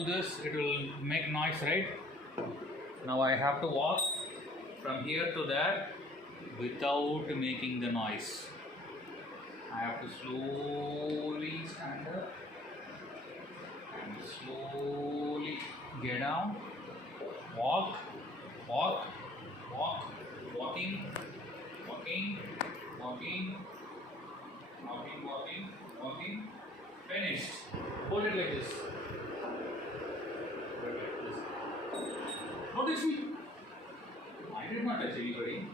move this, it will make noise, right? Now I have to walk from here to there without making the noise. I have to slowly stand up and slowly get down, walk, walk, walk, walking, walking, walking, walking, walking, walking, finished. Hold it like this. Notice me. I did not touch anybody.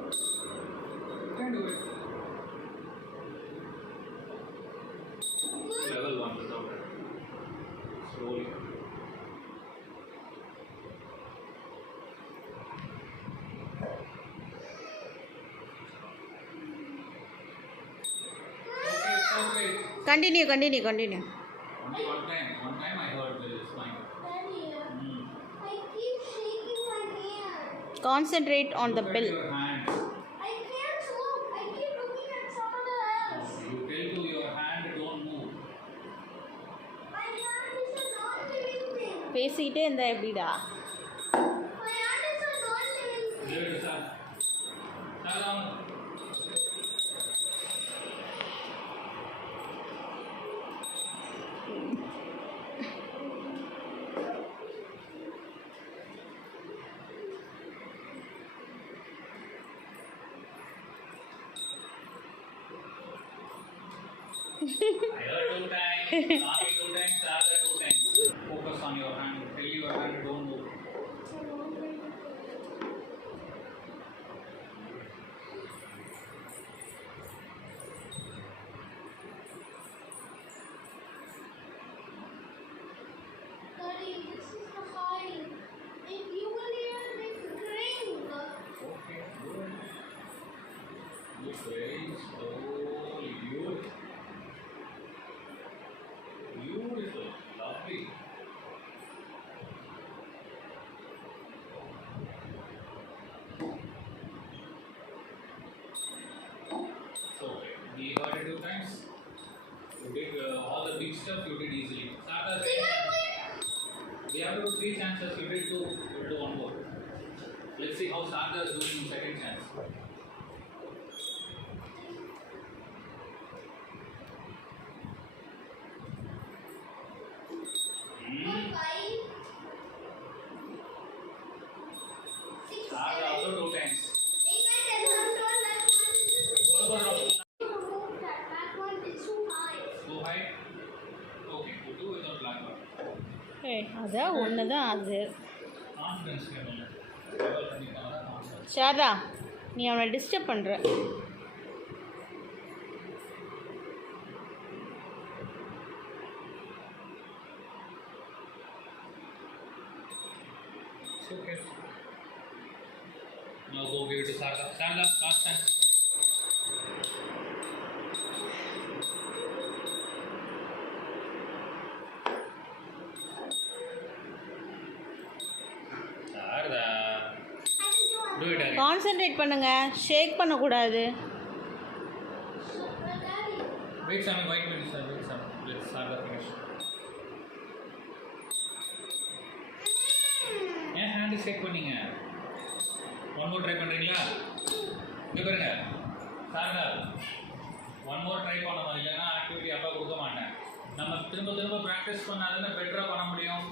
You can do it. Level 1 without it. Slowly. Okay. Continue. Only one time I heard this fine. Daddy, I keep shaking my hand. Concentrate on the Look at bill. your hands. I can't look. I keep looking at someone else. You tell to your hand, don't move. My hand is a non-living thing. பேசிக்கிட்டே இருந்தா எப்படிடா? My hand is a non-living thing. There it is, sir. Sit down. I heard 2 times, Swami 2 times, Radha 2 times. Focus on your hand. Tell your hand, don't move. Daddy, this is the high. If you will hear it ring. Okay, good. Look very slowly. Beautiful. Beautiful. Lovely. So, we heard it 2 times. You did all the big stuff you did easily. Sartha, we have to do 3 chances. You did 2. You will do 1 more. Let's see how Sartha is doing in second chance. Five, six, Sartha seven, also 2 times. 8, 9, 10, 11, 12, 13, 14. What about Remove that. That one is too high. too high? Okay, you do without black bar. அதான் ஒன்று தான் அது. Confidence level. Level பண்ணிக்கலாம் confidence. Sharada, நீ அவனை disturb பண்ணுற. It's okay. Now go give it to Sartha. Sartha, last chance. Sartha. Do it again. Concentrate பண்ணுங்க, ஷேக் பண்ணக்கூடாது. Daddy, Wait some wait minute, sir. Wait some. Let's Sartha finish. ஏன் hand shake பண்ணீங்க? One more try பண்ணுறீங்களா? இங்கே பாருங்க Saradha, one more try பண்ணணும், இல்லைன்னா activity அப்பா கொடுக்க மாட்டேன். நம்ம திரும்ப திரும்ப ப்ராக்டிஸ் பண்ணால் தானே பெட்டராக பண்ண முடியும்.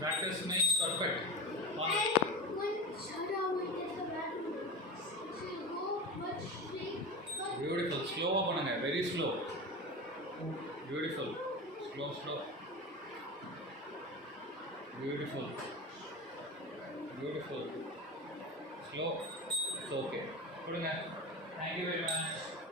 Practice makes perfect. and when Shara will get the battery, she'll go much shake. Beautiful. ஸ்லோவாக பண்ணுங்க, very slow. Beautiful. Slow slow. Beautiful. Beautiful. Slow. It's okay. Thank you very much.